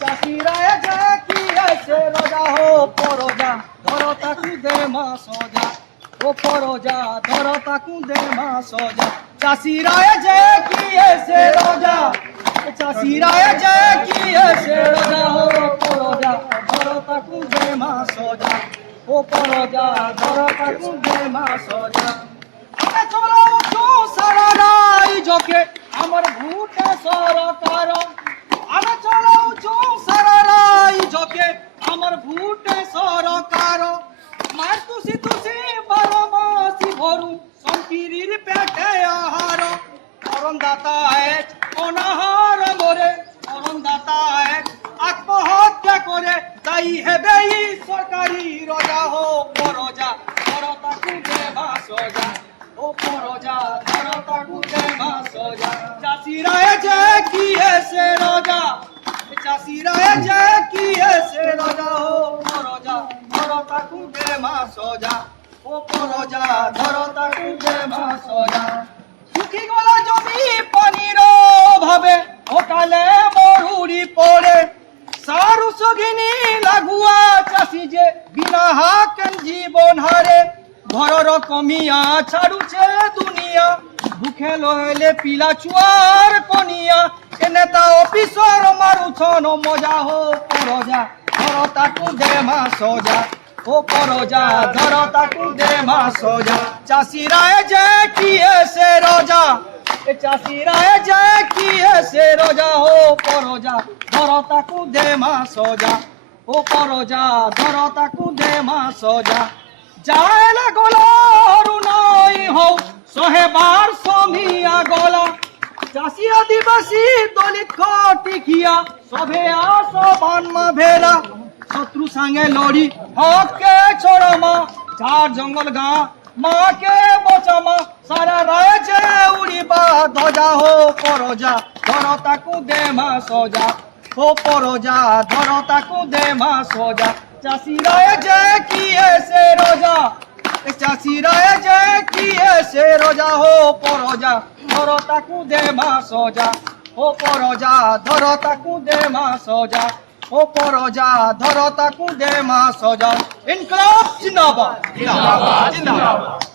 চাষিরা যে কি এসে রোজা হো পরজা ধরো তাকু দে মা সজা ও পরজা ধরো তাকু দে মা সজা চাষিরা যে কি এসে রোজা চাষিরা যে কি এসে রোজা হো পরজা ধরো তাকু দে মা সজা ও পরজা ধরো তাকু দে মা সজা আমরা চলো সারা রাই জকে আমার ভূতে সরকার আমরা চলো সারা রাই জকে আমার ভূতে সরকার মার তুসি তুসি বারো মাসি ভরু সম্পিরির পেটে আহার অরণদাতা এক অনাহার মরে অরণদাতা এক আত্মহত্যা করে তাই হেবে সরকারি রোজা হো পরজা ধরো তাকু দে মা সজা ও পরজা ধরো তাকু দে মা সজা চাষিরা যে কি এসে রোজা চাষিরা যে কি এসে রোজা ও পরজা ধরো তাকু দে মা সজা ও পরজা ধরো তাকু দে মা সজা শুকি গলা জমি পানির অভাবে ওকালে মরুড়ি পড়ে সারু সগিনী লাগুয়া চাষি যে বিনা হাকেন জীবন হারে ঘরর কমিয়া ছাড়ুছে দুনিয়া ভুখে লহেলে পিলা চুয়ার কনিয়া এ নেতা অফিসর মারুছন মজা হো পরজা ধরো তাকু দে মা সজা ও পরজা ধরো তাকু দে মা সজা চাষিরা যে কি এসে রোজা এ চাষিরা যে কি এসে রোজা হো পরজা ধরো তাকু দে মা সজা ও পরজা ধরো তাকু দে মা সজা যাইলে গলারু নাই হও সহেবার সমিয়া গলা চাষি আদিবাসী দলিত খটিখিয়া সভে আসবান মা ভেলা শত্রু সঙ্গে লড়ি হককে ছড়ামা চার জঙ্গল গা মাকে বচামা সারা রাজ্যে উড়িবা ধ্বজা হো পরজা ধরো তাকু দে মা সজা ও পরজা ধরো তাকু দে মা সজা চাষিরা যে কি এসে রোজা চাষিরা যে কি এসে রোজা হো পরজা ধরো তাকু দে মা সজা ও পরজা ধরো তাকু দে মা সজা ও পরজা ধরো তাকু দে মা সজা ইনকলাব জিন্দাবাদ জিন্দাবাদ জিন্দাবাদ